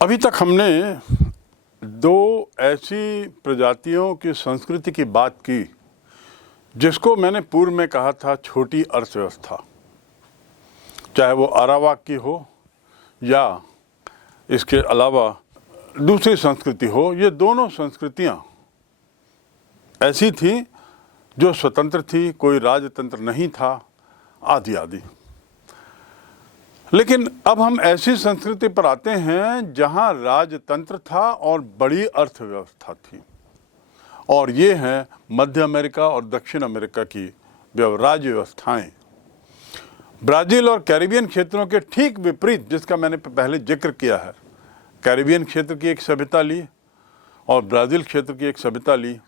अभी तक हमने दो ऐसी प्रजातियों की संस्कृति की बात की जिसको मैंने पूर्व में कहा था छोटी अर्थव्यवस्था, चाहे वो अरावाक की हो या इसके अलावा दूसरी संस्कृति हो। ये दोनों संस्कृतियां ऐसी थी जो स्वतंत्र थी, कोई राजतंत्र नहीं था, आदि आदि। लेकिन अब हम ऐसी संस्कृति पर आते हैं जहां राजतंत्र था और बड़ी अर्थव्यवस्था थी, और ये हैं मध्य अमेरिका और दक्षिण अमेरिका की राज्य व्यवस्थाएं। ब्राज़ील और कैरिबियन क्षेत्रों के ठीक विपरीत, जिसका मैंने पहले जिक्र किया है, कैरिबियन क्षेत्र की एक सभ्यता ली और ब्राज़ील क्षेत्र की एक सभ्यता ली।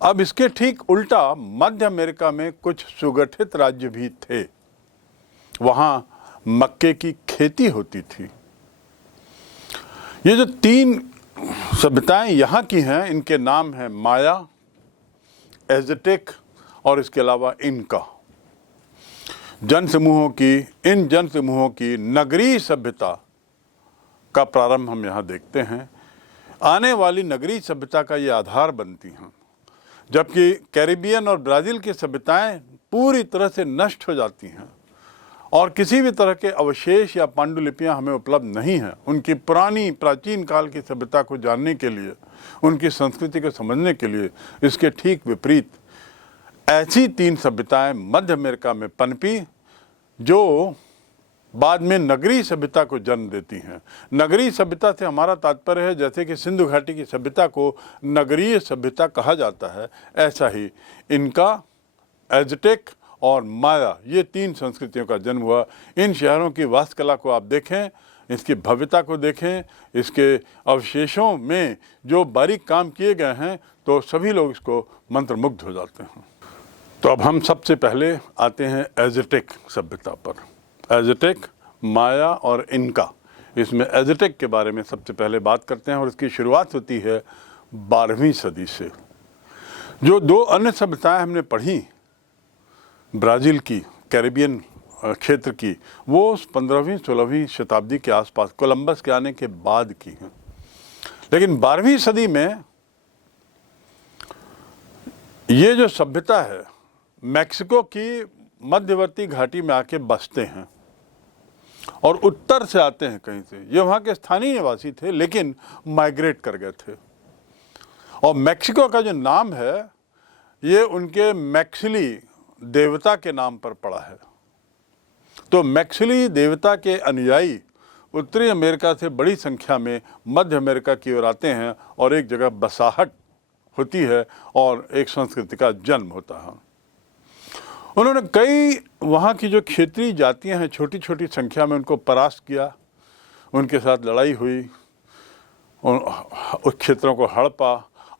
अब इसके ठीक उल्टा मध्य अमेरिका में कुछ सुगठित राज्य भी थे। वहां मक्के की खेती होती थी। ये जो तीन सभ्यताएं यहाँ की हैं, इनके नाम हैं माया, एज़टेक और इसके अलावा इनका। इन जनसमूहों की नगरीय सभ्यता का प्रारंभ हम यहाँ देखते हैं। आने वाली नगरीय सभ्यता का ये आधार बनती हैं, जबकि कैरिबियन और ब्राज़ील की सभ्यताएं पूरी तरह से नष्ट हो जाती हैं और किसी भी तरह के अवशेष या पांडुलिपियां हमें उपलब्ध नहीं हैं। उनकी पुरानी प्राचीन काल की सभ्यता को जानने के लिए, उनकी संस्कृति को समझने के लिए इसके ठीक विपरीत ऐसी तीन सभ्यताएं मध्य अमेरिका में पनपी जो बाद में नगरीय सभ्यता को जन्म देती हैं। नगरीय सभ्यता से हमारा तात्पर्य है, जैसे कि सिंधु घाटी की सभ्यता को नगरीय सभ्यता कहा जाता है, ऐसा ही इनका, एज़टेक और माया, ये तीन संस्कृतियों का जन्म हुआ। इन शहरों की वास्तुकला को आप देखें, इसकी भव्यता को देखें, इसके अवशेषों में जो बारीक काम किए गए हैं, तो सभी लोग इसको मंत्रमुग्ध हो जाते हैं। तो अब हम सबसे पहले आते हैं एज़टेक सभ्यता पर। एज़टेक, माया और इनका। इसमें एज़टेक के बारे में सबसे पहले बात करते हैं और इसकी शुरुआत होती है 12वीं सदी से। जो दो अन्य सभ्यताएं हमने पढ़ी, ब्राज़ील की, कैरिबियन क्षेत्र की, वो 15वीं-16वीं शताब्दी के आसपास कोलंबस के आने के बाद की हैं। लेकिन 12वीं सदी में ये जो सभ्यता है, मैक्सिको की मध्यवर्ती घाटी में आके बसते हैं और उत्तर से आते हैं कहीं से। ये वहाँ के स्थानीय निवासी थे, लेकिन माइग्रेट कर गए थे। और मैक्सिको का जो नाम है, ये उनके मैक्सिली देवता के नाम पर पड़ा है। तो मैक्सिली देवता के अनुयायी उत्तरी अमेरिका से बड़ी संख्या में मध्य अमेरिका की ओर आते हैं और एक जगह बसाहट होती है और एक संस्कृति का जन्म होता है। उन्होंने कई वहाँ की जो क्षेत्रीय जातियाँ हैं, छोटी छोटी संख्या में उनको परास्त किया, उनके साथ लड़ाई हुई, उस क्षेत्रों को हड़पा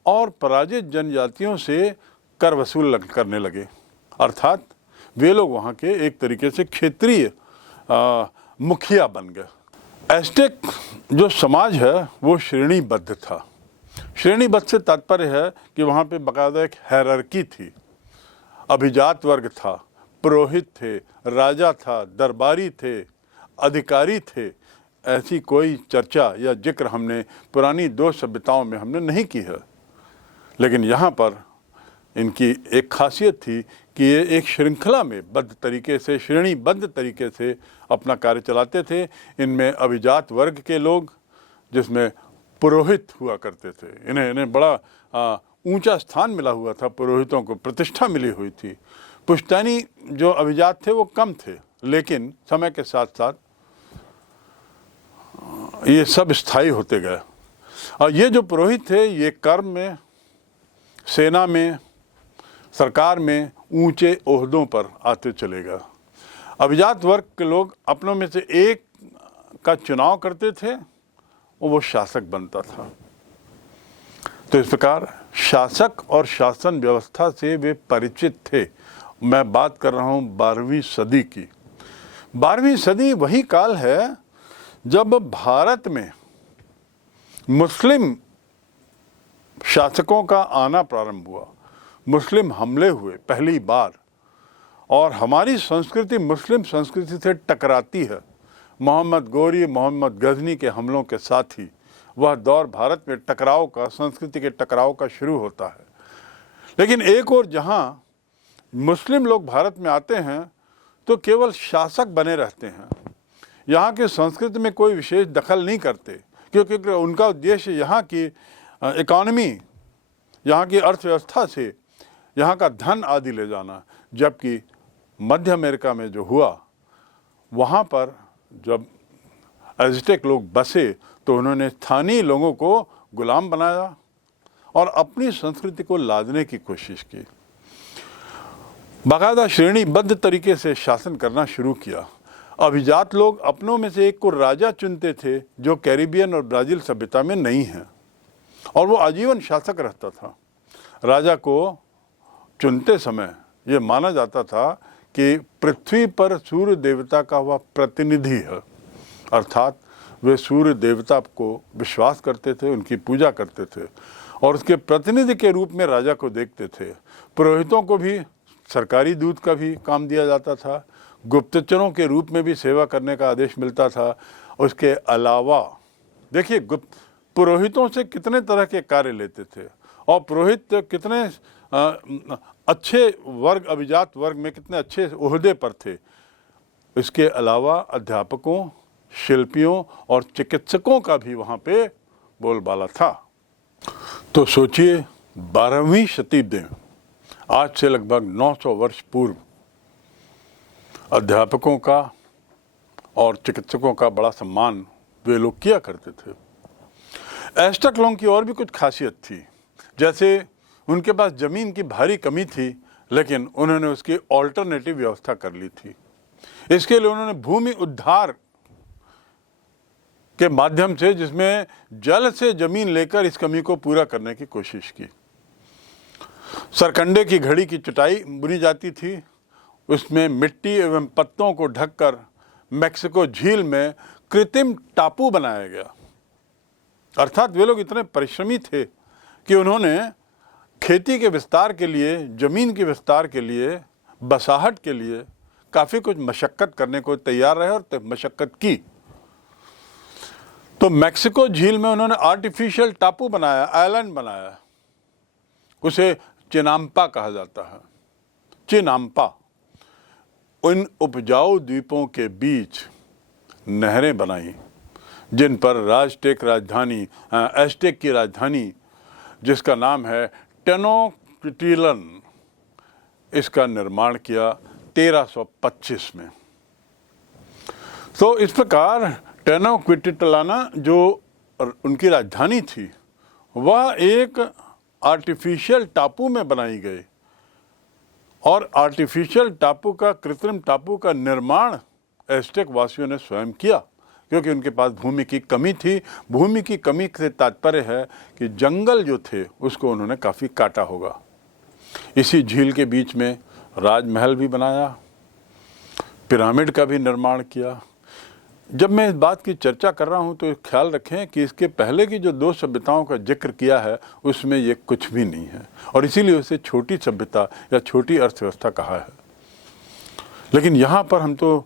और पराजित जनजातियों से कर वसूल करने लगे। अर्थात वे लोग वहाँ के एक तरीके से क्षेत्रीय मुखिया बन गए। एज़टेक जो समाज है वो श्रेणीबद्ध था। श्रेणीबद्ध से तात्पर्य है कि वहाँ पे बाकायदा एक हायरार्की थी। अभिजात वर्ग था, पुरोहित थे, राजा था, दरबारी थे, अधिकारी थे। ऐसी कोई चर्चा या जिक्र हमने पुरानी दो सभ्यताओं में हमने नहीं की है। लेकिन यहाँ पर इनकी एक खासियत थी कि ये एक श्रृंखला में बद्ध तरीके से, श्रेणीबद्ध तरीके से अपना कार्य चलाते थे। इनमें अभिजात वर्ग के लोग, जिसमें पुरोहित हुआ करते थे, इन्हें बड़ा ऊंचा स्थान मिला हुआ था, पुरोहितों को प्रतिष्ठा मिली हुई थी। पुश्तैनी जो अभिजात थे वो कम थे, लेकिन समय के साथ साथ ये सब स्थायी होते गए। और ये जो पुरोहित थे, ये कर्म में, सेना में, सरकार में ऊंचे ओहदों पर आते चले गए। अभिजात वर्ग के लोग अपनों में से एक का चुनाव करते थे और वो शासक बनता था। तो इस प्रकार शासक और शासन व्यवस्था से वे परिचित थे। मैं बात कर रहा हूँ 12वीं सदी की। 12वीं सदी वही काल है जब भारत में मुस्लिम शासकों का आना प्रारंभ हुआ। मुस्लिम हमले हुए पहली बार, और हमारी संस्कृति मुस्लिम संस्कृति से टकराती है। मोहम्मद गोरी, मोहम्मद गजनी के हमलों के साथ ही वह दौर भारत में टकराव का, संस्कृति के टकराव का शुरू होता है। लेकिन एक और जहाँ मुस्लिम लोग भारत में आते हैं तो केवल शासक बने रहते हैं, यहाँ की संस्कृति में कोई विशेष दखल नहीं करते, क्योंकि उनका उद्देश्य यहाँ की इकॉनमी, यहाँ की अर्थव्यवस्था से यहाँ का धन आदि ले जाना। जबकि मध्य अमेरिका में जो हुआ, वहाँ पर जब एज़टेक लोग बसे तो उन्होंने स्थानीय लोगों को गुलाम बनाया और अपनी संस्कृति को लादने की कोशिश की। बाकायदा श्रेणीबद्ध तरीके से शासन करना शुरू किया। अभिजात लोग अपनों में से एक को राजा चुनते थे जो कैरिबियन और ब्राज़ील सभ्यता में नहीं है, और वो आजीवन शासक रहता था। राजा को चुनते समय ये माना जाता था कि पृथ्वी पर सूर्य देवता का वह प्रतिनिधि है, अर्थात वे सूर्य देवता को विश्वास करते थे, उनकी पूजा करते थे और उसके प्रतिनिधि के रूप में राजा को देखते थे। पुरोहितों को भी सरकारी दूत का भी काम दिया जाता था, गुप्तचरों के रूप में भी सेवा करने का आदेश मिलता था। उसके अलावा देखिए, पुरोहितों से कितने तरह के कार्य लेते थे और पुरोहित कितने अच्छे वर्ग, अभिजात वर्ग में कितने अच्छे ओहदे पर थे। इसके अलावा अध्यापकों, शिल्पियों और चिकित्सकों का भी वहाँ पे बोलबाला था। तो सोचिए, 12वीं शताब्दी में, आज से लगभग 900 वर्ष पूर्व, अध्यापकों का और चिकित्सकों का बड़ा सम्मान वे लोग किया करते थे। एज़टेक लोगों की और भी कुछ खासियत थी, जैसे उनके पास ज़मीन की भारी कमी थी, लेकिन उन्होंने उसकी ऑल्टरनेटिव व्यवस्था कर ली थी। इसके लिए उन्होंने भूमि उद्धार के माध्यम से, जिसमें जल से ज़मीन लेकर इस कमी को पूरा करने की कोशिश की। सरकंडे की घड़ी की चटाई बुनी जाती थी, उसमें मिट्टी एवं पत्तों को ढककर मैक्सिको झील में कृत्रिम टापू बनाया गया। अर्थात वे लोग इतने परिश्रमी थे कि उन्होंने खेती के विस्तार के लिए, ज़मीन के विस्तार के लिए, बसाहट के लिए काफ़ी कुछ मशक्क़त करने को तैयार रहे और मशक्क़त की। तो मैक्सिको झील में उन्होंने आर्टिफिशियल टापू बनाया, आइलैंड बनाया। उसे चिनाम्पा कहा जाता है, चिनाम्पा। उन उपजाऊ द्वीपों के बीच नहरें बनाई, जिन पर एज़टेक की राजधानी, जिसका नाम है टेनोक्टिटलान, इसका निर्माण किया 1325 में। तो इस प्रकार टेनोक्टिटलान जो उनकी राजधानी थी, वह एक आर्टिफिशियल टापू में बनाई गई, और आर्टिफिशियल टापू का, कृत्रिम टापू का निर्माण एज़टेक वासियों ने स्वयं किया, क्योंकि उनके पास भूमि की कमी थी। भूमि की कमी से तात्पर्य है कि जंगल जो थे उसको उन्होंने काफ़ी काटा होगा। इसी झील के बीच में राजमहल भी बनाया, पिरामिड का भी निर्माण किया। जब मैं इस बात की चर्चा कर रहा हूँ तो ख्याल रखें कि इसके पहले की जो 2 सभ्यताओं का जिक्र किया है उसमें ये कुछ भी नहीं है, और इसीलिए उसे छोटी सभ्यता या छोटी अर्थव्यवस्था कहा है। लेकिन यहाँ पर हम तो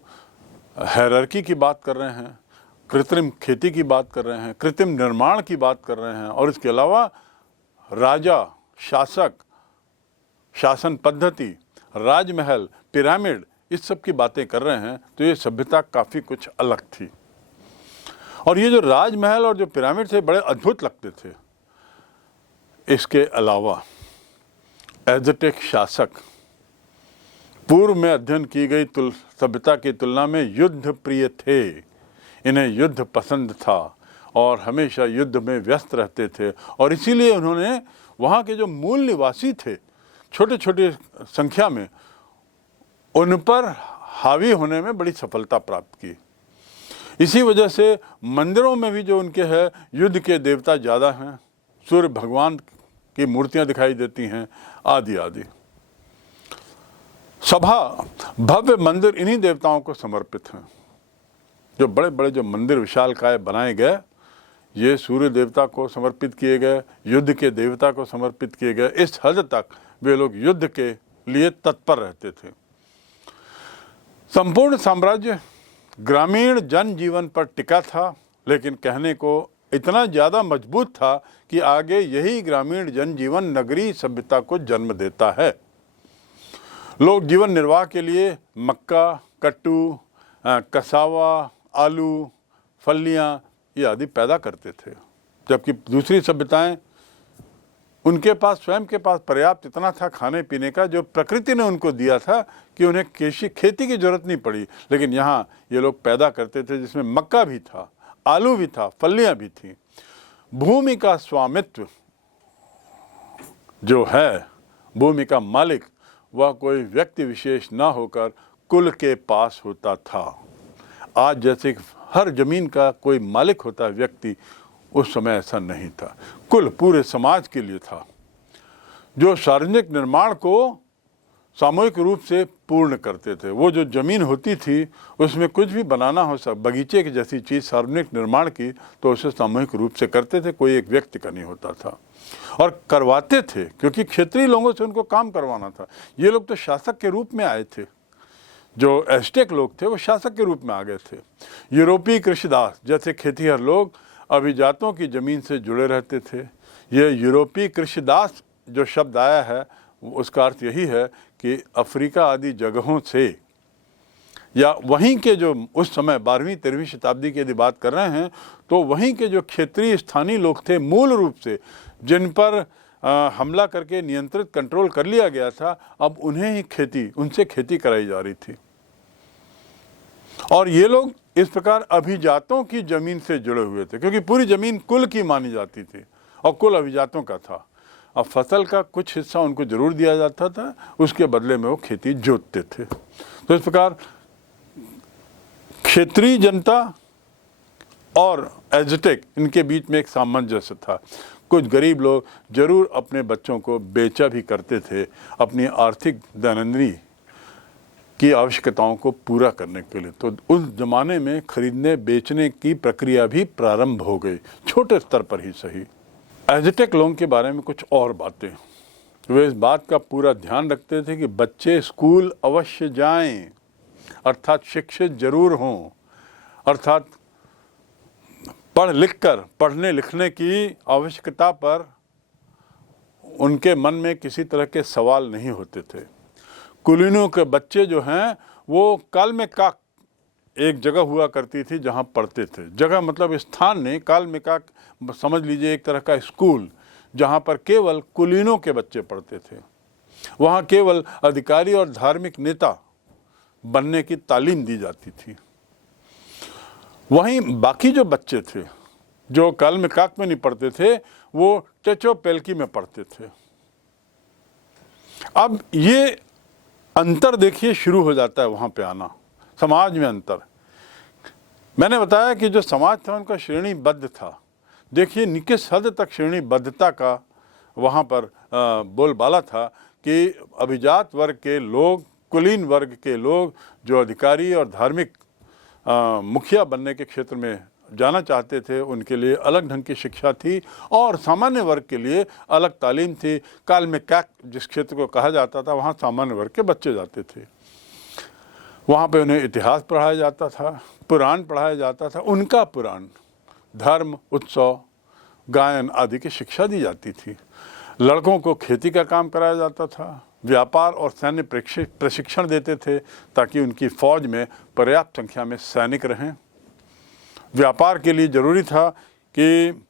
हायरार्की की बात कर रहे हैं, कृत्रिम खेती की बात कर रहे हैं, कृत्रिम निर्माण की बात कर रहे हैं, और इसके अलावा राजा, शासक, शासन पद्धति, राजमहल, पिरामिड, इस सब की बातें कर रहे हैं। तो ये सभ्यता काफ़ी कुछ अलग थी, और ये जो राजमहल और जो पिरामिड थे बड़े अद्भुत लगते थे। इसके अलावा एज़टेक शासक पूर्व में अध्ययन की गई सभ्यता की तुलना में युद्ध प्रिय थे। इन्हें युद्ध पसंद था और हमेशा युद्ध में व्यस्त रहते थे, और इसीलिए उन्होंने वहाँ के जो मूल निवासी थे, छोटे छोटे संख्या में, उन पर हावी होने में बड़ी सफलता प्राप्त की। इसी वजह से मंदिरों में भी जो उनके है, युद्ध के देवता ज़्यादा हैं, सूर्य भगवान की मूर्तियाँ दिखाई देती हैं, आदि आदि। सभा, भव्य मंदिर इन्हीं देवताओं को समर्पित हैं। जो बड़े बड़े जो मंदिर विशालकाय बनाए गए, ये सूर्य देवता को समर्पित किए गए, युद्ध के देवता को समर्पित किए गए। इस हद तक वे लोग युद्ध के लिए तत्पर रहते थे। संपूर्ण साम्राज्य ग्रामीण जनजीवन पर टिका था, लेकिन कहने को इतना ज़्यादा मजबूत था कि आगे यही ग्रामीण जनजीवन नगरीय सभ्यता को जन्म देता है। लोग जीवन निर्वाह के लिए मक्का, कट्टू, कसावा, आलू, फलियां ये आदि पैदा करते थे, जबकि दूसरी सभ्यताएं उनके पास स्वयं के पास पर्याप्त इतना था खाने पीने का जो प्रकृति ने उनको दिया था कि उन्हें खेती की जरूरत नहीं पड़ी। लेकिन यहाँ ये लोग पैदा करते थे, जिसमें मक्का भी था, आलू भी था, फलियां भी थी। भूमि का स्वामित्व जो है, भूमि का मालिक, वह कोई व्यक्ति विशेष ना होकर कुल के पास होता था। आज जैसे हर जमीन का कोई मालिक होता है व्यक्ति, उस समय ऐसा नहीं था। कुल पूरे समाज के लिए था, जो सार्वजनिक निर्माण को सामूहिक रूप से पूर्ण करते थे। वो जो जमीन होती थी उसमें कुछ भी बनाना हो, सब बगीचे की जैसी चीज़ सार्वजनिक निर्माण की, तो उसे सामूहिक रूप से करते थे, कोई एक व्यक्ति का नहीं होता था। और करवाते थे क्योंकि क्षेत्रीय लोगों से उनको काम करवाना था। ये लोग तो शासक के रूप में आए थे, जो एस्टेक लोग थे वो शासक के रूप में आ गए थे। यूरोपीय कृषिदास जैसे खेतीहर लोग अभिजातों की ज़मीन से जुड़े रहते थे। ये यूरोपीय कृषिदास जो शब्द आया है उसका अर्थ यही है कि अफ्रीका आदि जगहों से, या वहीं के जो उस समय 12वीं 13वीं शताब्दी की यदि बात कर रहे हैं तो वहीं के जो क्षेत्रीय स्थानीय लोग थे मूल रूप से, जिन पर हमला करके नियंत्रित कंट्रोल कर लिया गया था, अब उन्हें ही उनसे खेती कराई जा रही थी। और ये लोग इस प्रकार अभिजातों की जमीन से जुड़े हुए थे, क्योंकि पूरी जमीन कुल की मानी जाती थी और कुल अभिजातों का था। अब फसल का कुछ हिस्सा उनको जरूर दिया जाता था, उसके बदले में वो खेती जोतते थे। तो इस प्रकार क्षेत्रीय जनता और एज़टेक इनके बीच में एक सामंजस्य था। कुछ गरीब लोग जरूर अपने बच्चों को बेचा भी करते थे अपनी आर्थिक दैनंदिनी की आवश्यकताओं को पूरा करने के लिए। तो उस जमाने में खरीदने बेचने की प्रक्रिया भी प्रारंभ हो गई, छोटे स्तर पर ही सही। एज़टेक लोगों के बारे में कुछ और बातें, वे इस बात का पूरा ध्यान रखते थे कि बच्चे स्कूल अवश्य जाएं, अर्थात शिक्षित जरूर हों, अर्थात पढ़ लिख कर पढ़ने लिखने की आवश्यकता पर उनके मन में किसी तरह के सवाल नहीं होते थे। कुलीनों के बच्चे जो हैं वो काल में काक एक जगह हुआ करती थी जहां पढ़ते थे। जगह मतलब स्थान नहीं, काल में काक समझ लीजिए एक तरह का स्कूल, जहां पर केवल कुलीनों के बच्चे पढ़ते थे। वहां केवल अधिकारी और धार्मिक नेता बनने की तालीम दी जाती थी। वहीं बाकी जो बच्चे थे जो काल में काक में नहीं पढ़ते थे, वो टेचो पेल्की में पढ़ते थे। अब ये अंतर देखिए शुरू हो जाता है वहाँ पे आना, समाज में अंतर। मैंने बताया कि जो समाज था उनका श्रेणीबद्ध था। देखिए किस हद तक श्रेणीबद्धता का वहाँ पर बोलबाला था कि अभिजात वर्ग के लोग, कुलीन वर्ग के लोग जो अधिकारी और धार्मिक मुखिया बनने के क्षेत्र में जाना चाहते थे, उनके लिए अलग ढंग की शिक्षा थी और सामान्य वर्ग के लिए अलग तालीम थी। काल में कैक जिस क्षेत्र को कहा जाता था वहाँ सामान्य वर्ग के बच्चे जाते थे। वहाँ पे उन्हें इतिहास पढ़ाया जाता था, पुराण पढ़ाया जाता था, उनका पुराण, धर्म, उत्सव, गायन आदि की शिक्षा दी जाती थी। लड़कों को खेती का काम कराया जाता था, व्यापार और सैन्य प्रशिक्षण देते थे ताकि उनकी फौज में पर्याप्त संख्या में सैनिक रहें। व्यापार के लिए ज़रूरी था कि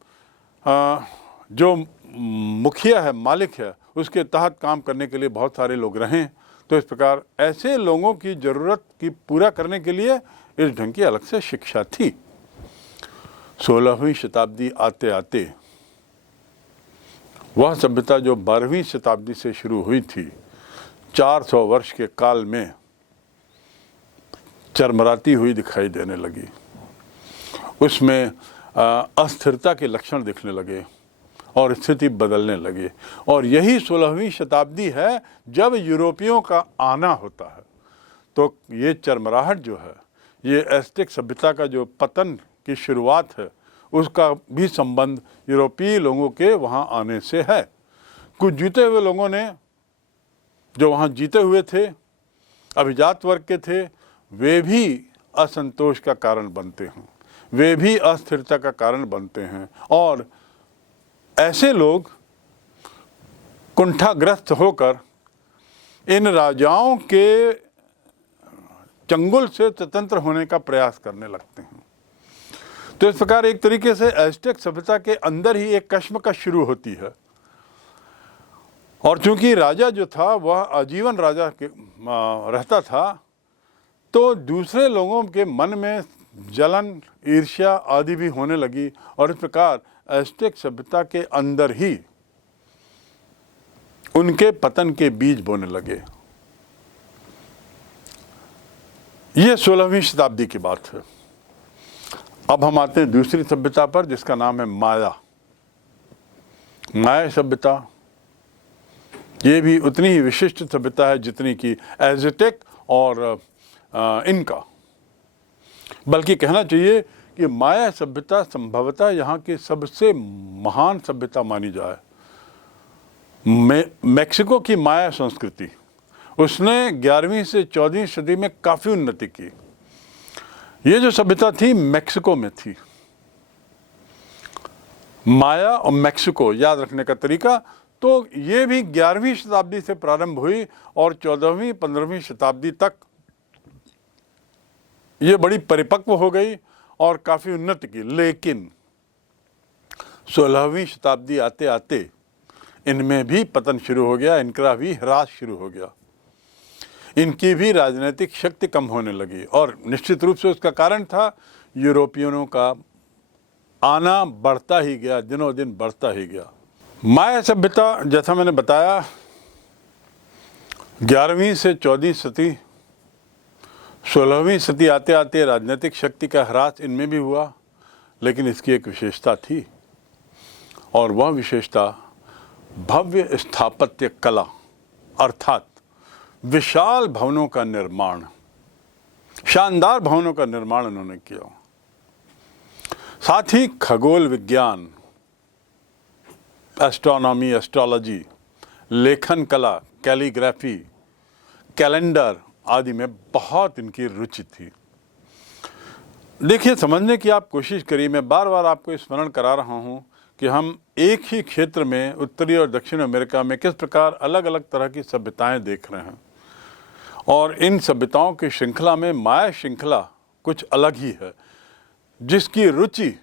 जो मुखिया है, मालिक है, उसके तहत काम करने के लिए बहुत सारे लोग रहें। तो इस प्रकार ऐसे लोगों की ज़रूरत की पूरा करने के लिए इस ढंग की अलग से शिक्षा थी। 16वीं शताब्दी आते आते वह सभ्यता जो 12वीं शताब्दी से शुरू हुई थी, 400 वर्ष के काल में चरमराती हुई दिखाई देने लगी। उसमें अस्थिरता के लक्षण दिखने लगे और स्थिति बदलने लगी। और यही 16वीं शताब्दी है जब यूरोपियों का आना होता है। तो ये चरमराहट जो है, ये एज़टेक सभ्यता का जो पतन की शुरुआत है, उसका भी संबंध यूरोपीय लोगों के वहाँ आने से है। कुछ जीते हुए लोगों ने, जो वहाँ जीते हुए थे, अभिजात वर्ग के थे, वे भी असंतोष का कारण बनते हैं, वे भी अस्थिरता का कारण बनते हैं। और ऐसे लोग कुंठाग्रस्त होकर इन राजाओं के चंगुल से स्वतंत्र होने का प्रयास करने लगते हैं। तो इस प्रकार एक तरीके से एज़टेक सभ्यता के अंदर ही एक कश्मकश शुरू होती है। और चूंकि राजा जो था वह आजीवन राजा के रहता था, तो दूसरे लोगों के मन में जलन, ईर्ष्या आदि भी होने लगी, और इस प्रकार एज़टेक सभ्यता के अंदर ही उनके पतन के बीज बोने लगे। ये 16वीं शताब्दी की बात है। अब हम आते हैं दूसरी सभ्यता पर, जिसका नाम है माया। माया सभ्यता ये भी उतनी ही विशिष्ट सभ्यता है जितनी कि एज़टेक और इनका। बल्कि कहना चाहिए कि माया सभ्यता संभवतः यहाँ की सबसे महान सभ्यता मानी जाए। मेक्सिको की माया संस्कृति, उसने 11वीं से 14वीं सदी में काफ़ी उन्नति की। ये जो सभ्यता थी मेक्सिको में थी। माया और मेक्सिको याद रखने का तरीका, तो ये भी 11वीं शताब्दी से प्रारंभ हुई और 14वीं 15वीं शताब्दी तक ये बड़ी परिपक्व हो गई और काफ़ी उन्नति की। लेकिन 16वीं शताब्दी आते आते इनमें भी पतन शुरू हो गया, इनका भी ह्रास शुरू हो गया, इनकी भी राजनीतिक शक्ति कम होने लगी। और निश्चित रूप से उसका कारण था यूरोपियनों का आना बढ़ता ही गया, दिनों दिन बढ़ता ही गया। माया सभ्यता, जैसा मैंने बताया, 11वीं से 14वीं सदी, 16वीं सदी आते आते राजनीतिक शक्ति का ह्रास इनमें भी हुआ। लेकिन इसकी एक विशेषता थी, और वह विशेषता भव्य स्थापत्य कला, अर्थात विशाल भवनों का निर्माण, शानदार भवनों का निर्माण उन्होंने किया। साथ ही खगोल विज्ञान, एस्ट्रोनॉमी, एस्ट्रोलॉजी, लेखन कला, कैलीग्राफी, कैलेंडर आदि में बहुत इनकी रुचि थी। देखिए, समझने की आप कोशिश करिए। मैं बार बार आपको स्मरण करा रहा हूँ कि हम एक ही क्षेत्र में उत्तरी और दक्षिण अमेरिका में किस प्रकार अलग अलग तरह की सभ्यताएं देख रहे हैं, और इन सभ्यताओं की श्रृंखला में माया श्रृंखला कुछ अलग ही है, जिसकी रुचि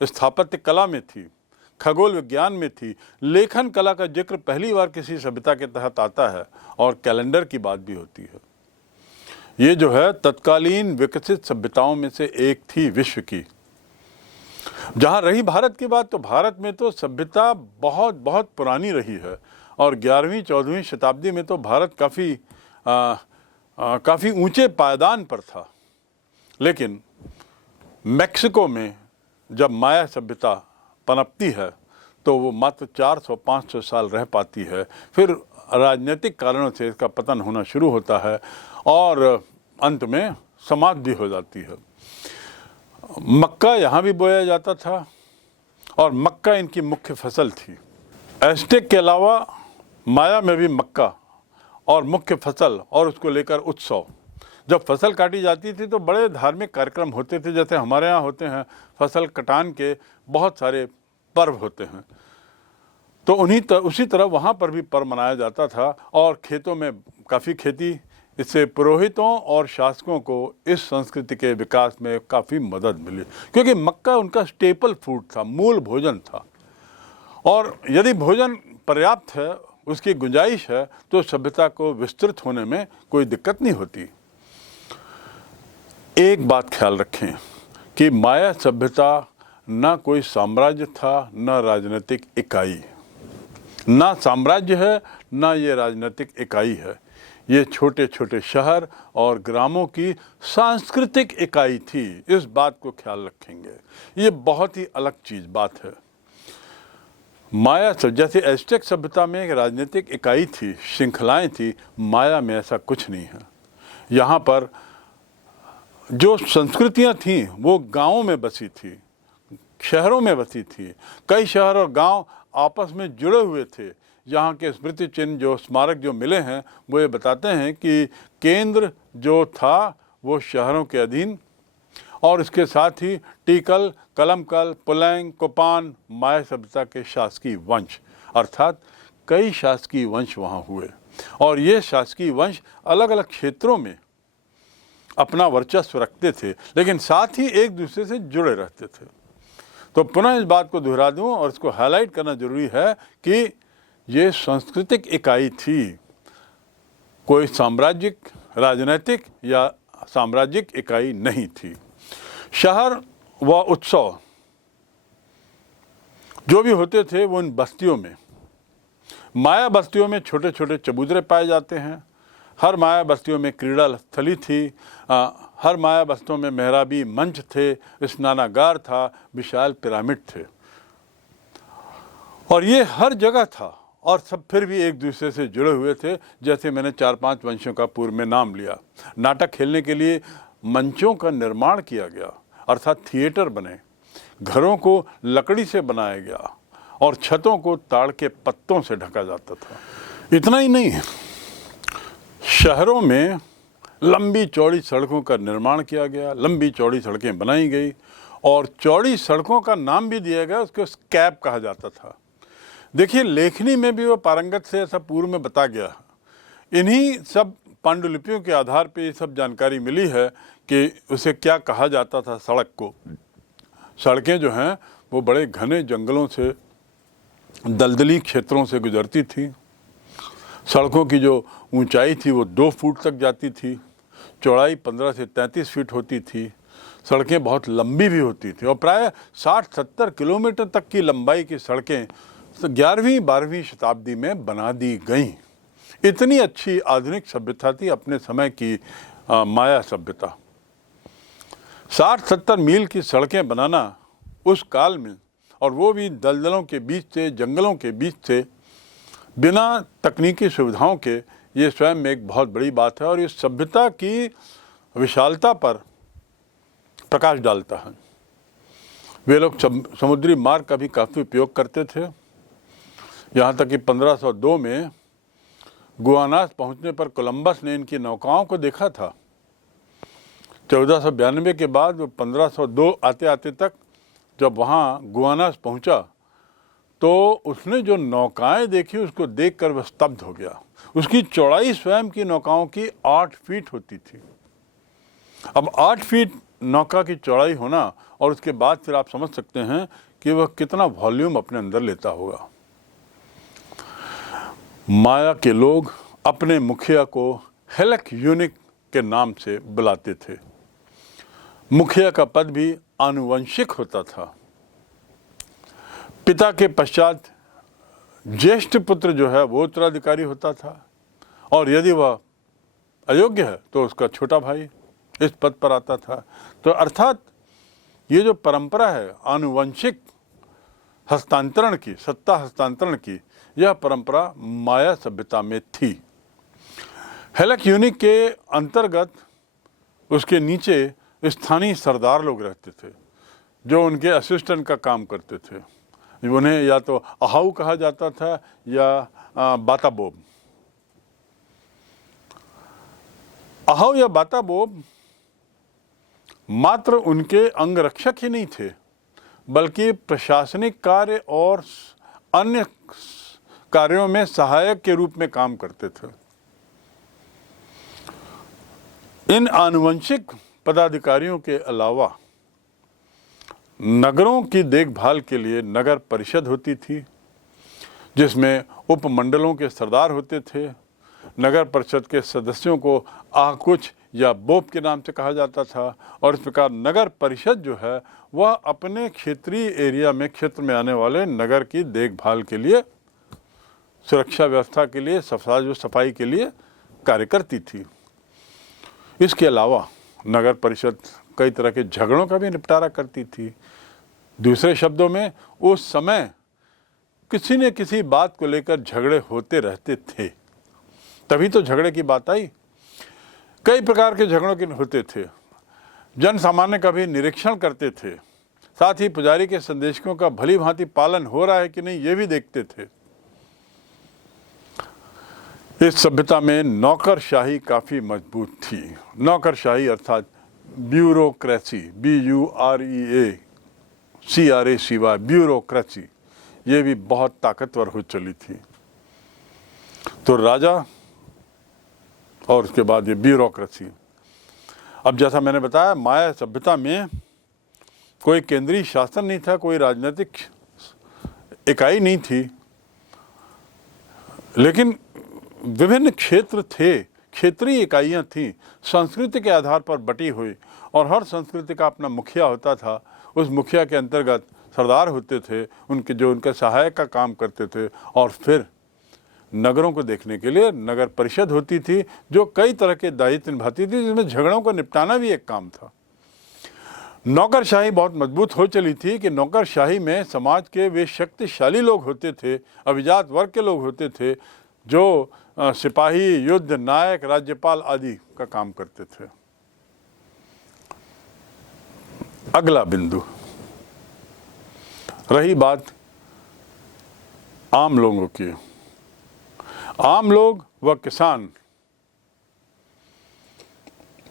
स्थापत्य कला में थी, खगोल विज्ञान में थी, लेखन कला का जिक्र पहली बार किसी सभ्यता के तहत आता है, और कैलेंडर की बात भी होती है। ये जो है तत्कालीन विकसित सभ्यताओं में से एक थी विश्व की। जहाँ रही भारत की बात, तो भारत में तो सभ्यता बहुत बहुत पुरानी रही है, और 11वीं 14वीं शताब्दी में तो भारत काफ़ी ऊंचे पायदान पर था। लेकिन मेक्सिको में जब माया सभ्यता पनपती है, तो वो मात्र 400-500 साल रह पाती है। फिर राजनीतिक कारणों से इसका पतन होना शुरू होता है, और अंत में समाप्त भी हो जाती है। मक्का यहाँ भी बोया जाता था, और मक्का इनकी मुख्य फसल थी। एज़टेक के अलावा माया में भी मक्का और मुख्य फसल, और उसको लेकर उत्सव। जब फसल काटी जाती थी तो बड़े धार्मिक कार्यक्रम होते थे, जैसे हमारे यहाँ होते हैं फसल कटान के बहुत सारे पर्व होते हैं। तो उसी तरह वहाँ पर भी पर्व मनाया जाता था, और खेतों में काफ़ी खेती। इससे पुरोहितों और शासकों को इस संस्कृति के विकास में काफ़ी मदद मिली, क्योंकि मक्का उनका स्टेपल फूड था, मूल भोजन था। और यदि भोजन पर्याप्त है, उसकी गुंजाइश है, तो सभ्यता को विस्तृत होने में कोई दिक्कत नहीं होती। एक बात ख्याल रखें कि माया सभ्यता न कोई साम्राज्य था, न राजनीतिक इकाई। ना साम्राज्य है, ना ये राजनीतिक इकाई है। ये छोटे छोटे शहर और ग्रामों की सांस्कृतिक इकाई थी। इस बात को ख्याल रखेंगे, ये बहुत ही अलग बात है। माया जैसे एज़टेक सभ्यता में एक राजनीतिक इकाई थी, श्रृंखलाएं थी, माया में ऐसा कुछ नहीं है। यहाँ पर जो संस्कृतियाँ थीं वो गाँवों में बसी थी, शहरों में बसी थी। कई शहर और गांव आपस में जुड़े हुए थे। यहाँ के स्मृति चिन्ह, जो स्मारक जो मिले हैं, वो ये बताते हैं कि केंद्र जो था वो शहरों के अधीन, और इसके साथ ही टीकल, कलमकल, पुलैंग, कोपान माया सभ्यता के शासकीय वंश, अर्थात कई शासकीय वंश वहाँ हुए, और ये शासकीय वंश अलग अलग क्षेत्रों में अपना वर्चस्व रखते थे, लेकिन साथ ही एक दूसरे से जुड़े रहते थे। तो पुनः इस बात को दोहरा दूं और इसको हाईलाइट करना जरूरी है कि ये सांस्कृतिक इकाई थी, कोई साम्राज्यिक, राजनैतिक या साम्राज्यिक इकाई नहीं थी। शहर व उत्सव जो भी होते थे वो इन बस्तियों में, माया बस्तियों में छोटे छोटे चबूतरे पाए जाते हैं। हर माया बस्तियों में क्रीड़ा स्थली थी, हर माया बस्तियों में मेहराबी मंच थे, स्नानागार था, विशाल पिरामिड थे, और ये हर जगह था, और सब फिर भी एक दूसरे से जुड़े हुए थे। जैसे मैंने 4-5 वंशों का पूर्व में नाम लिया। नाटक खेलने के लिए मंचों का निर्माण किया गया, अर्थात थिएटर बने, घरों को लकड़ी से बनाया गया और छतों को ताड़ के पत्तों से ढका जाता था। इतना ही नहीं, शहरों में लंबी चौड़ी सड़कों का निर्माण किया गया, लंबी चौड़ी सड़कें बनाई गई, और चौड़ी सड़कों का नाम भी दिया गया, उसको स्कैप कहा जाता था। देखिए, लेखनी में भी वो पारंगत से ऐसा पूर्व में बता गया। इन्हीं सब पांडुलिपियों के आधार पर ये सब जानकारी मिली है कि उसे क्या कहा जाता था सड़क को। सड़कें जो हैं वो बड़े घने जंगलों से, दलदली क्षेत्रों से गुजरती थी। सड़कों की जो ऊंचाई थी वो 2 फुट तक जाती थी, चौड़ाई 15 से 33 फीट होती थी। सड़कें बहुत लंबी भी होती थी, और प्राय 60-70 किलोमीटर तक की लंबाई की सड़कें 11वीं-12वीं शताब्दी में बना दी गईं। इतनी अच्छी आधुनिक सभ्यता थी अपने समय की माया सभ्यता। 60-70 मील की सड़कें बनाना उस काल में, और वो भी दलदलों के बीच से, जंगलों के बीच से, बिना तकनीकी सुविधाओं के, ये स्वयं में एक बहुत बड़ी बात है, और इस सभ्यता की विशालता पर प्रकाश डालता है। वे लोग समुद्री मार्ग का भी काफ़ी उपयोग करते थे, यहाँ तक कि 1502 में गुआनास पहुँचने पर कोलंबस ने इनकी नौकाओं को देखा था। 1492 के बाद वो 1502 आते आते तक जब वहाँ गुआनास पहुँचा तो उसने जो नौकाएं देखी उसको देखकर वह स्तब्ध हो गया। उसकी चौड़ाई स्वयं की नौकाओं की 8 फीट होती थी। अब 8 फीट नौका की चौड़ाई होना, और उसके बाद फिर आप समझ सकते हैं कि वह कितना वॉल्यूम अपने अंदर लेता होगा। माया के लोग अपने मुखिया को हेलक यूनिक के नाम से बुलाते थे। मुखिया का पद भी आनुवंशिक होता था। पिता के पश्चात ज्येष्ठ पुत्र जो है वो उत्तराधिकारी होता था, और यदि वह अयोग्य है तो उसका छोटा भाई इस पद पर आता था। तो अर्थात ये जो परंपरा है आनुवंशिक हस्तांतरण की, सत्ता हस्तांतरण की, यह परंपरा माया सभ्यता में थी। हेलक यूनिक के अंतर्गत उसके नीचे स्थानीय सरदार लोग रहते थे जो उनके असिस्टेंट का काम करते थे। उन्हें या तो अहाऊ कहा जाता था या बाताबोब। अहाऊ या बाताबोब मात्र उनके अंगरक्षक ही नहीं थे, बल्कि प्रशासनिक कार्य और अन्य कार्यों में सहायक के रूप में काम करते थे। इन आनुवंशिक पदाधिकारियों के अलावा नगरों की देखभाल के लिए नगर परिषद होती थी, जिसमें उपमंडलों के सरदार होते थे। नगर परिषद के सदस्यों को आकुच या बोप के नाम से कहा जाता था, और इस प्रकार नगर परिषद जो है वह अपने क्षेत्रीय एरिया में, क्षेत्र में आने वाले नगर की देखभाल के लिए, सुरक्षा व्यवस्था के लिए, सफाई के लिए कार्य करती थी। इसके अलावा नगर परिषद कई तरह के झगड़ों का भी निपटारा करती थी। दूसरे शब्दों में उस समय किसी न किसी बात को लेकर झगड़े होते रहते थे, तभी तो झगड़े की बात आई। कई प्रकार के झगड़ों के होते थे। जन सामान्य का भी निरीक्षण करते थे, साथ ही पुजारी के संदेशकों का भली भांति पालन हो रहा है कि नहीं ये भी देखते थे। इस सभ्यता में नौकरशाही काफ़ी मजबूत थी। नौकरशाही अर्थात ब्यूरोक्रेसी, BUREACRACY, ब्यूरोक्रेसी, ये भी बहुत ताकतवर हो चली थी। तो राजा और उसके बाद ये ब्यूरोक्रेसी। अब जैसा मैंने बताया, माया सभ्यता में कोई केंद्रीय शासन नहीं था, कोई राजनीतिक इकाई नहीं थी, लेकिन विभिन्न क्षेत्र थे, क्षेत्रीय इकाइयाँ थीं, संस्कृति के आधार पर बटी हुई, और हर संस्कृति का अपना मुखिया होता था। उस मुखिया के अंतर्गत सरदार होते थे, उनके जो उनके सहायक का काम करते थे, और फिर नगरों को देखने के लिए नगर परिषद होती थी, जो कई तरह के दायित्व निभाती थी, जिसमें झगड़ों को निपटाना भी एक काम था। नौकरशाही बहुत मजबूत हो चली थी कि नौकरशाही में समाज के वे शक्तिशाली लोग होते थे, अभिजात वर्ग के लोग होते थे, जो सिपाही, युद्ध नायक, राज्यपाल आदि का काम करते थे। अगला बिंदु, रही बात आम लोगों की। आम लोग व किसान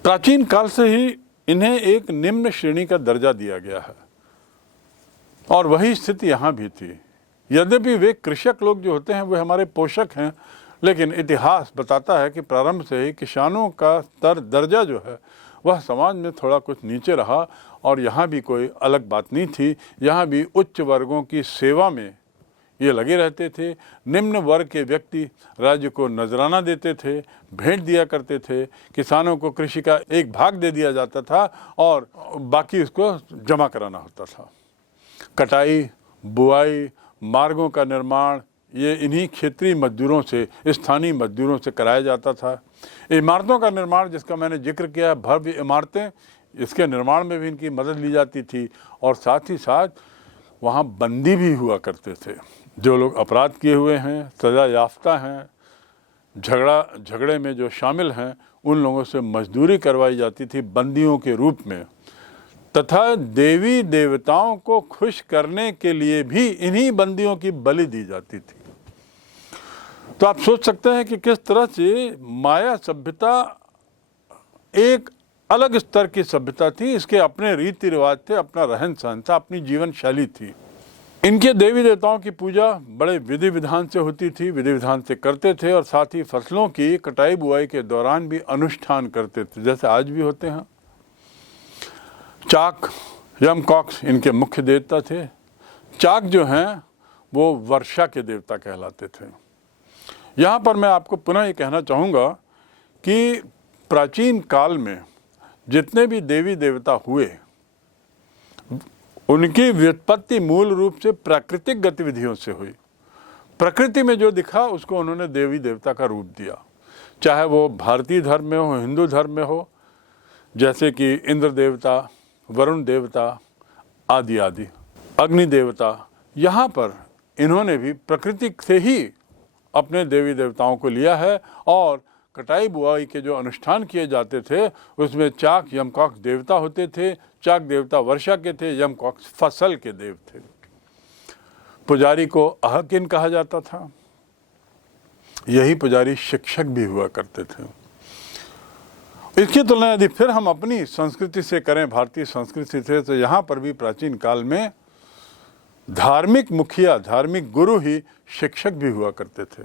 प्राचीन काल से ही इन्हें एक निम्न श्रेणी का दर्जा दिया गया है, और वही स्थिति यहाँ भी थी। यद्यपि वे कृषक लोग जो होते हैं वे हमारे पोषक हैं, लेकिन इतिहास बताता है कि प्रारंभ से ही किसानों का दर्जा जो है वह समाज में थोड़ा कुछ नीचे रहा, और यहाँ भी कोई अलग बात नहीं थी। यहाँ भी उच्च वर्गों की सेवा में ये लगे रहते थे। निम्न वर्ग के व्यक्ति राज्य को नजराना देते थे, भेंट दिया करते थे। किसानों को कृषि का एक भाग दे दिया जाता था और बाकी उसको जमा कराना होता था। कटाई, बुआई, मार्गों का निर्माण ये इन्हीं क्षेत्रीय मजदूरों से, स्थानीय मजदूरों से कराया जाता था। इमारतों का निर्माण, जिसका मैंने जिक्र किया, भव्य इमारतें, इसके निर्माण में भी इनकी मदद ली जाती थी। और साथ ही साथ वहाँ बंदी भी हुआ करते थे। जो लोग अपराध किए हुए हैं, सजा याफ्ता हैं, झगड़े में जो शामिल हैं, उन लोगों से मजदूरी करवाई जाती थी बंदियों के रूप में। तथा देवी देवताओं को खुश करने के लिए भी इन्हीं बंदियों की बलि दी जाती थी। तो आप सोच सकते हैं कि किस तरह से माया सभ्यता एक अलग स्तर की सभ्यता थी। इसके अपने रीति रिवाज थे, अपना रहन सहन था, अपनी जीवन शैली थी। इनके देवी देवताओं की पूजा बड़े विधि विधान से होती थी, विधि विधान से करते थे, और साथ ही फसलों की कटाई बुआई के दौरान भी अनुष्ठान करते थे, जैसे आज भी होते हैं। चाक, यमकॉक्स इनके मुख्य देवता थे। चाक जो हैं वो वर्षा के देवता कहलाते थे। यहाँ पर मैं आपको पुनः ये कहना चाहूँगा कि प्राचीन काल में जितने भी देवी देवता हुए, उनकी व्युत्पत्ति मूल रूप से प्राकृतिक गतिविधियों से हुई। प्रकृति में जो दिखा उसको उन्होंने देवी देवता का रूप दिया, चाहे वो भारतीय धर्म में हो, हिंदू धर्म में हो, जैसे कि इंद्र देवता, वरुण देवता आदि आदि, अग्नि देवता। यहाँ पर इन्होंने भी प्रकृति से ही अपने देवी देवताओं को लिया है। और कटाई बुआई के जो अनुष्ठान किए जाते थे उसमें चाक, यमकॉक्स देवता होते थे। चाक देवता वर्षा के थे, यमकॉक्स फसल के देव थे। पुजारी को अहकिन कहा जाता था। यही पुजारी शिक्षक भी हुआ करते थे। इसकी तुलना यदि फिर हम अपनी संस्कृति से करें, भारतीय संस्कृति से, तो यहाँ पर भी प्राचीन काल में धार्मिक मुखिया, धार्मिक गुरु ही शिक्षक भी हुआ करते थे।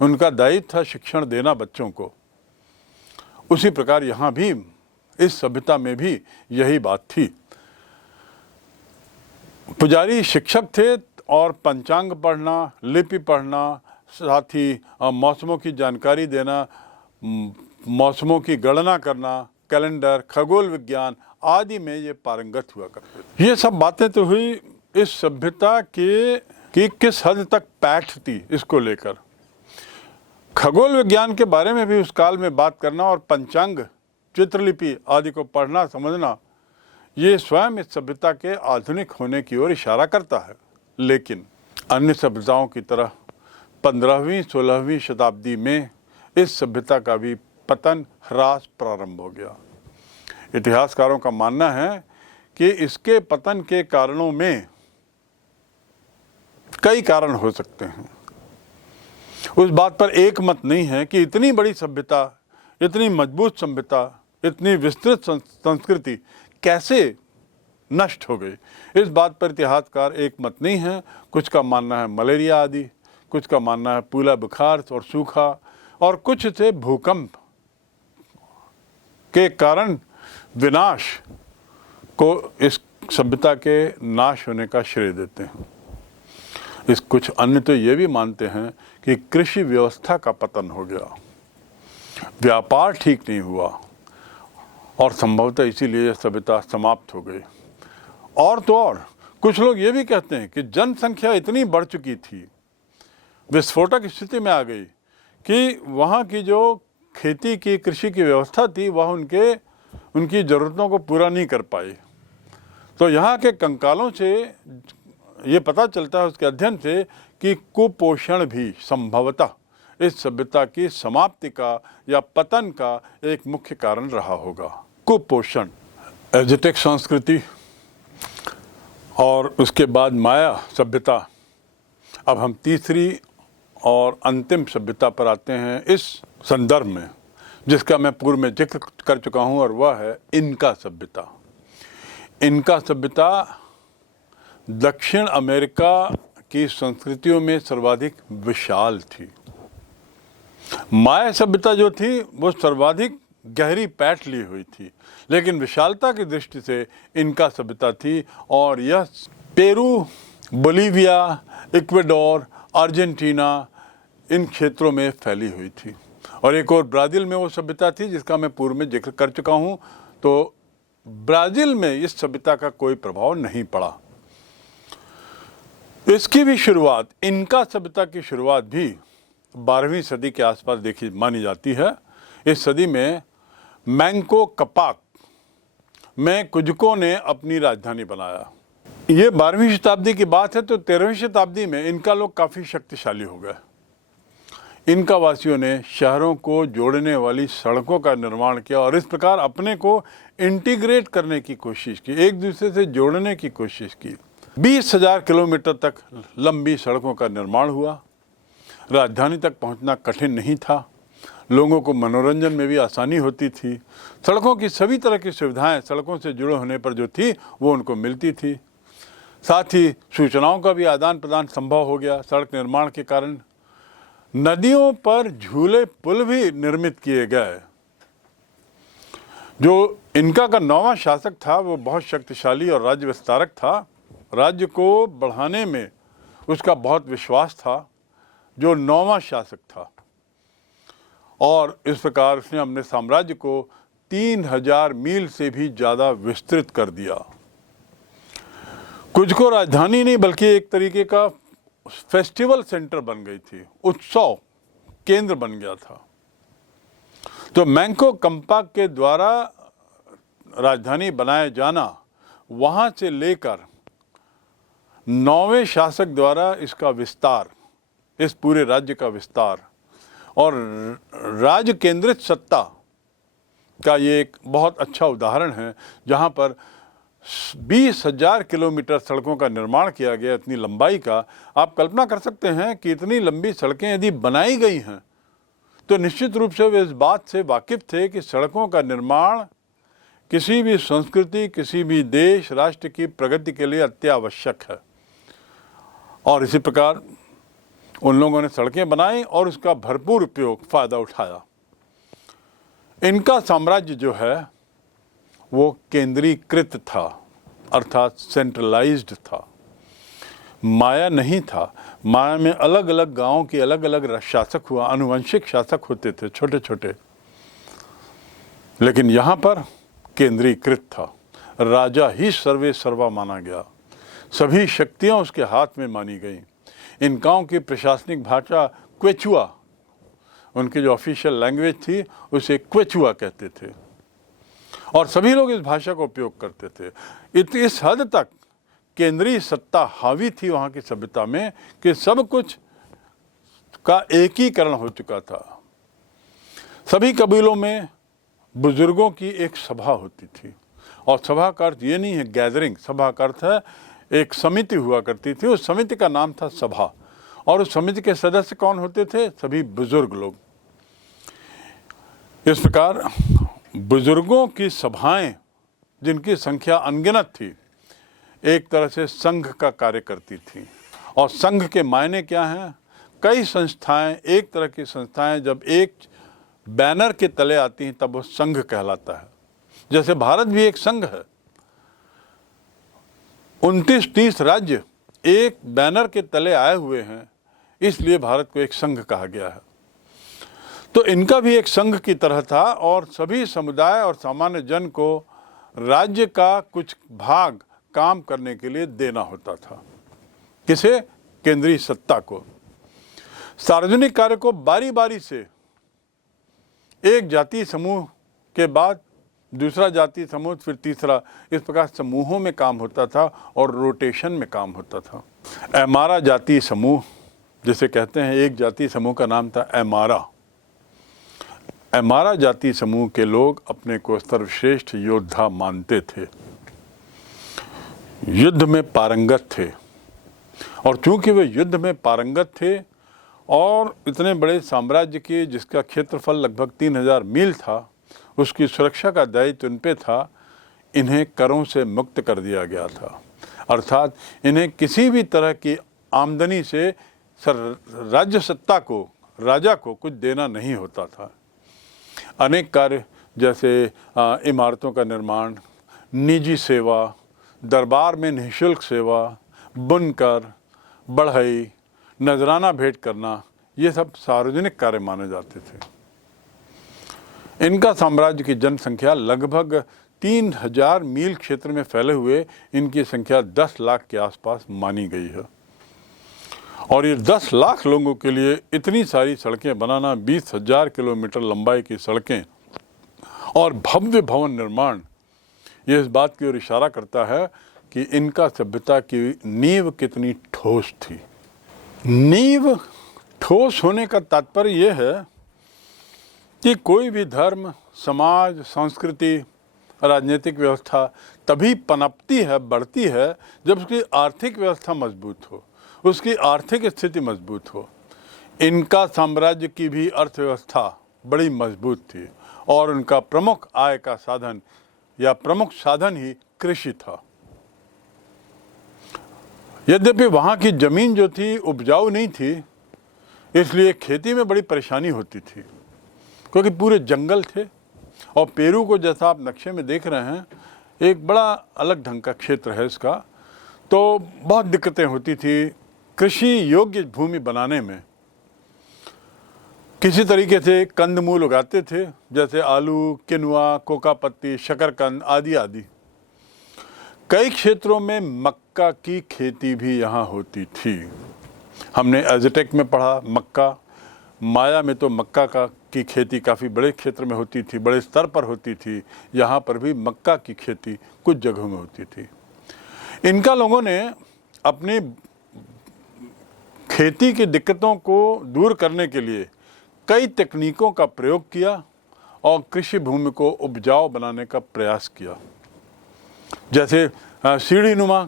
उनका दायित्व था शिक्षण देना बच्चों को। उसी प्रकार यहाँ भी इस सभ्यता में भी यही बात थी। पुजारी शिक्षक थे और पंचांग पढ़ना, लिपि पढ़ना, साथ ही मौसमों की जानकारी देना, मौसमों की गणना करना, कैलेंडर, खगोल विज्ञान आदि में ये पारंगत हुआ करते थे। ये सब बातें तो हुई इस सभ्यता की किस हद तक पैठ थी इसको लेकर। खगोल विज्ञान के बारे में भी उस काल में बात करना और पंचांग, चित्रलिपि आदि को पढ़ना समझना, ये स्वयं इस सभ्यता के आधुनिक होने की ओर इशारा करता है। लेकिन अन्य सभ्यताओं की तरह 15वीं 16वीं शताब्दी में इस सभ्यता का भी पतन, ह्रास प्रारंभ हो गया। इतिहासकारों का मानना है कि इसके पतन के कारणों में कई कारण हो सकते हैं। उस बात पर एक मत नहीं है कि इतनी बड़ी सभ्यता, इतनी मजबूत सभ्यता, इतनी विस्तृत संस्कृति कैसे नष्ट हो गई। इस बात पर इतिहासकार एक मत नहीं है। कुछ का मानना है मलेरिया आदि, कुछ का मानना है पूला बुखार और सूखा, और कुछ से भूकंप के कारण विनाश को इस सभ्यता के नाश होने का श्रेय देते हैं। इस कुछ अन्य तो ये भी मानते हैं कि कृषि व्यवस्था का पतन हो गया, व्यापार ठीक नहीं हुआ और संभवतः इसीलिए यह सभ्यता समाप्त हो गई। और तो और कुछ लोग ये भी कहते हैं कि जनसंख्या इतनी बढ़ चुकी थी, विस्फोटक स्थिति में आ गई कि वहाँ की जो खेती की, कृषि की व्यवस्था थी वह उनकी ज़रूरतों को पूरा नहीं कर पाई। तो यहाँ के कंकालों से ये पता चलता है, उसके अध्ययन से, कि कुपोषण भी संभवतः इस सभ्यता की समाप्ति का या पतन का एक मुख्य कारण रहा होगा। कुपोषण, एज़टेक संस्कृति और उसके बाद माया सभ्यता। अब हम तीसरी और अंतिम सभ्यता पर आते हैं इस संदर्भ में, जिसका मैं पूर्व में जिक्र कर चुका हूँ, और वह है इनका सभ्यता। इनका सभ्यता दक्षिण अमेरिका की संस्कृतियों में सर्वाधिक विशाल थी। माया सभ्यता जो थी वो सर्वाधिक गहरी पैठ ली हुई थी, लेकिन विशालता की दृष्टि से इनका सभ्यता थी, और यह पेरू, बोलीविया, इक्वेडोर, अर्जेंटीना इन क्षेत्रों में फैली हुई थी। और एक और ब्राज़ील में वो सभ्यता थी जिसका मैं पूर्व में जिक्र कर चुका हूँ। तो ब्राज़ील में इस सभ्यता का कोई प्रभाव नहीं पड़ा। इसकी भी शुरुआत, इनका सभ्यता की शुरुआत भी 12वीं सदी के आसपास देखी मानी जाती है। इस सदी में मैंको कपाक में कुजको ने अपनी राजधानी बनाया। ये 12वीं शताब्दी की बात है, तो 13वीं शताब्दी में इनका लोग काफ़ी शक्तिशाली हो गए। इनका वासियों ने शहरों को जोड़ने वाली सड़कों का निर्माण किया और इस प्रकार अपने को इंटीग्रेट करने की कोशिश की, एक दूसरे से जोड़ने की कोशिश की। 20,000 किलोमीटर तक लंबी सड़कों का निर्माण हुआ। राजधानी तक पहुंचना कठिन नहीं था, लोगों को मनोरंजन में भी आसानी होती थी। सड़कों की सभी तरह की सुविधाएं सड़कों से जुड़े होने पर जो थी वो उनको मिलती थी। साथ ही सूचनाओं का भी आदान प्रदान संभव हो गया। सड़क निर्माण के कारण नदियों पर झूले पुल भी निर्मित किए गए। जो इनका का 9वां शासक था वो बहुत शक्तिशाली और राज्य विस्तारक था। राज्य को बढ़ाने में उसका बहुत विश्वास था, जो 9वां शासक था, और इस प्रकार उसने अपने साम्राज्य को 3000 मील से भी ज़्यादा विस्तृत कर दिया। कुजको राजधानी नहीं बल्कि एक तरीके का फेस्टिवल सेंटर बन गई थी, उत्सव केंद्र बन गया था। तो मैंको कम्पाक के द्वारा राजधानी बनाए जाना, वहाँ से लेकर 9वें शासक द्वारा इसका विस्तार, इस पूरे राज्य का विस्तार और राज्य केंद्रित सत्ता का ये एक बहुत अच्छा उदाहरण है, जहाँ पर 20,000 किलोमीटर सड़कों का निर्माण किया गया। इतनी लंबाई का आप कल्पना कर सकते हैं कि इतनी लंबी सड़कें यदि बनाई गई हैं तो निश्चित रूप से वे इस बात से वाकिफ थे कि सड़कों का निर्माण किसी भी संस्कृति, किसी भी देश, राष्ट्र की प्रगति के लिए अत्यावश्यक है। और इसी प्रकार उन लोगों ने सड़कें बनाई और उसका भरपूर उपयोग, फ़ायदा उठाया। इनका साम्राज्य जो है वो केंद्रीकृत था, अर्थात सेंट्रलाइज्ड था। माया नहीं था। माया में अलग अलग गांवों के अलग अलग शासक हुआ, आनुवंशिक शासक होते थे, छोटे छोटे। लेकिन यहाँ पर केंद्रीकृत था। राजा ही सर्वे सर्वा माना गया, सभी शक्तियाँ उसके हाथ में मानी गईं। इन गाँव की प्रशासनिक भाषा क्वेचुआ, उनकी जो ऑफिशियल लैंग्वेज थी उसे क्वेचुआ कहते थे, और सभी लोग इस भाषा का उपयोग करते थे। इस हद तक केंद्रीय सत्ता हावी थी वहाँ की सभ्यता में कि सब कुछ का एकीकरण हो चुका था। सभी कबीलों में बुजुर्गों की एक सभा होती थी, और सभा का अर्थ ये नहीं है गैदरिंग, सभा का अर्थ है एक समिति हुआ करती थी। उस समिति का नाम था सभा, और उस समिति के सदस्य कौन होते थे? सभी बुजुर्ग लोग। इस प्रकार बुजुर्गों की सभाएं, जिनकी संख्या अनगिनत थी, एक तरह से संघ का कार्य करती थी। और संघ के मायने क्या हैं? कई संस्थाएं, एक तरह की संस्थाएं जब एक बैनर के तले आती हैं तब वो संघ कहलाता है। जैसे भारत भी एक संघ है, 29-30 राज्य एक बैनर के तले आए हुए हैं, इसलिए भारत को एक संघ कहा गया है। तो इनका भी एक संघ की तरह था और सभी समुदाय और सामान्य जन को राज्य का कुछ भाग काम करने के लिए देना होता था। किसे? केंद्रीय सत्ता को। सार्वजनिक कार्य को बारी बारी से एक जाति समूह के बाद दूसरा जाति समूह, फिर तीसरा, इस प्रकार समूहों में काम होता था और रोटेशन में काम होता था। एमारा जाति समूह जिसे कहते हैं, एक जाति समूह का नाम था एमारा। एमारा जाति समूह के लोग अपने को सर्वश्रेष्ठ योद्धा मानते थे, युद्ध में पारंगत थे। और चूंकि वे युद्ध में पारंगत थे और इतने बड़े साम्राज्य के जिसका क्षेत्रफल लगभग 3000 मील था, उसकी सुरक्षा का दायित्व इन पे था, इन्हें करों से मुक्त कर दिया गया था। अर्थात इन्हें किसी भी तरह की आमदनी से राज्य सत्ता को, राजा को कुछ देना नहीं होता था। अनेक कार्य जैसे इमारतों का निर्माण, निजी सेवा, दरबार में निःशुल्क सेवा, बुनकर, बढ़ई, नजराना भेंट करना, ये सब सार्वजनिक कार्य माने जाते थे। इनका साम्राज्य की जनसंख्या लगभग 3000 मील क्षेत्र में फैले हुए इनकी संख्या 10 लाख के आसपास मानी गई है। और ये 10 लाख लोगों के लिए इतनी सारी सड़कें बनाना, 20,000 किलोमीटर लंबाई की सड़कें और भव्य भवन निर्माण, ये इस बात की ओर इशारा करता है कि इनका सभ्यता की नींव कितनी ठोस थी। नींव ठोस होने का तात्पर्य यह है कि कोई भी धर्म, समाज, संस्कृति, राजनीतिक व्यवस्था तभी पनपती है, बढ़ती है, जब उसकी आर्थिक व्यवस्था मजबूत हो, उसकी आर्थिक स्थिति मजबूत हो। इनका साम्राज्य की भी अर्थव्यवस्था बड़ी मजबूत थी और उनका प्रमुख आय का साधन या प्रमुख साधन ही कृषि था। यद्यपि वहाँ की जमीन जो थी उपजाऊ नहीं थी, इसलिए खेती में बड़ी परेशानी होती थी, क्योंकि पूरे जंगल थे। और पेरू को जैसा आप नक्शे में देख रहे हैं, एक बड़ा अलग ढंग का क्षेत्र है इसका, तो बहुत दिक्कतें होती थी कृषि योग्य भूमि बनाने में। किसी तरीके से कंदमूल उगाते थे, जैसे आलू, किनुआ, कोका पत्ती, शकरकंद आदि आदि। कई क्षेत्रों में मक्का की खेती भी यहाँ होती थी। हमने एज़टेक में पढ़ा मक्का, माया में तो मक्का की खेती काफ़ी बड़े क्षेत्र में होती थी, बड़े स्तर पर होती थी। यहाँ पर भी मक्का की खेती कुछ जगहों में होती थी। इनका लोगों ने अपनी खेती की दिक्कतों को दूर करने के लिए कई तकनीकों का प्रयोग किया और कृषि भूमि को उपजाऊ बनाने का प्रयास किया। जैसे सीढ़ीनुमा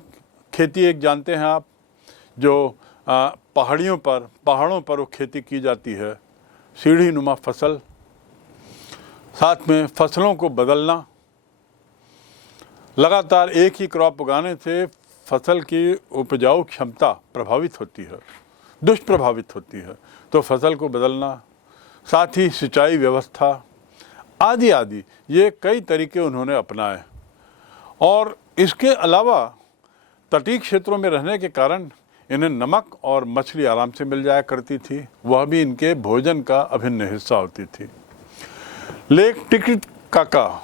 खेती एक जानते हैं आप, जो पहाड़ों पर वो खेती की जाती है, सीढ़ीनुमा फसल। साथ में फसलों को बदलना, लगातार एक ही क्रॉप उगाने से फसल की उपजाऊ क्षमता प्रभावित होती है, दुष्प्रभावित होती है, तो फसल को बदलना, साथ ही सिंचाई व्यवस्था आदि आदि, ये कई तरीके उन्होंने अपनाए। और इसके अलावा तटीय क्षेत्रों में रहने के कारण इन्हें नमक और मछली आराम से मिल जाया करती थी, वह भी इनके भोजन का अभिन्न हिस्सा होती थी। लेक टिटिकाका,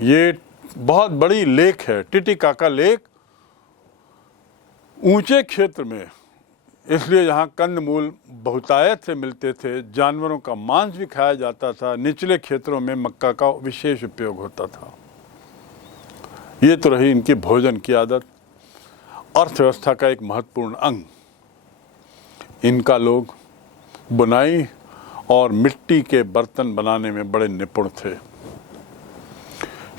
ये बहुत बड़ी लेक है, टिटिकाका लेक, ऊंचे क्षेत्र में, इसलिए यहाँ कंदमूल बहुतायत से मिलते थे, जानवरों का मांस भी खाया जाता था। निचले क्षेत्रों में मक्का का विशेष उपयोग होता था। ये तो रही इनकी भोजन की आदत। अर्थव्यवस्था का एक महत्वपूर्ण अंग, इनका लोग बुनाई और मिट्टी के बर्तन बनाने में बड़े निपुण थे।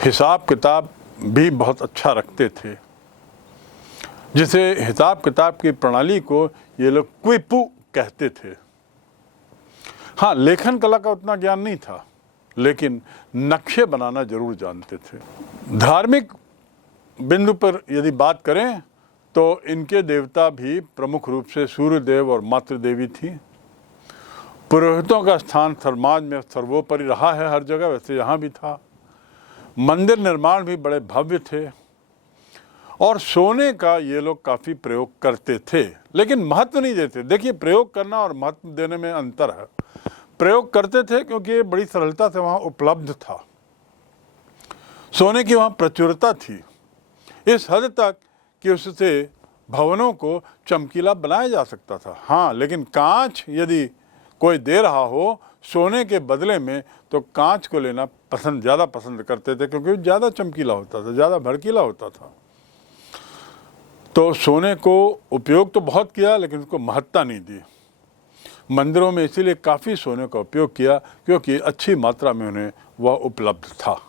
हिसाब किताब भी बहुत अच्छा रखते थे। जिसे हिसाब किताब की प्रणाली को ये लोग क्विपू कहते थे। हाँ, लेखन कला का उतना ज्ञान नहीं था, लेकिन नक्शे बनाना जरूर जानते थे। धार्मिक बिंदु पर यदि बात करें तो इनके देवता भी प्रमुख रूप से सूर्य देव और मातृ देवी थी। पुरोहितों का स्थान समाज में सर्वोपरि रहा है हर जगह, वैसे यहाँ भी था। मंदिर निर्माण भी बड़े भव्य थे और सोने का ये लोग काफ़ी प्रयोग करते थे, लेकिन महत्व नहीं देते। देखिए, प्रयोग करना और महत्व देने में अंतर है। प्रयोग करते थे क्योंकि ये बड़ी सरलता से वहाँ उपलब्ध था, सोने की वहाँ प्रचुरता थी, इस हद तक कि उससे भवनों को चमकीला बनाया जा सकता था। हाँ, लेकिन कांच यदि कोई दे रहा हो सोने के बदले में, तो कांच को लेना ज़्यादा पसंद करते थे, क्योंकि ज़्यादा चमकीला होता था, ज़्यादा भड़कीला होता था। तो सोने को उपयोग तो बहुत किया, लेकिन उसको महत्ता नहीं दी। मंदिरों में इसीलिए काफ़ी सोने का उपयोग किया, क्योंकि अच्छी मात्रा में उन्हें वह उपलब्ध था।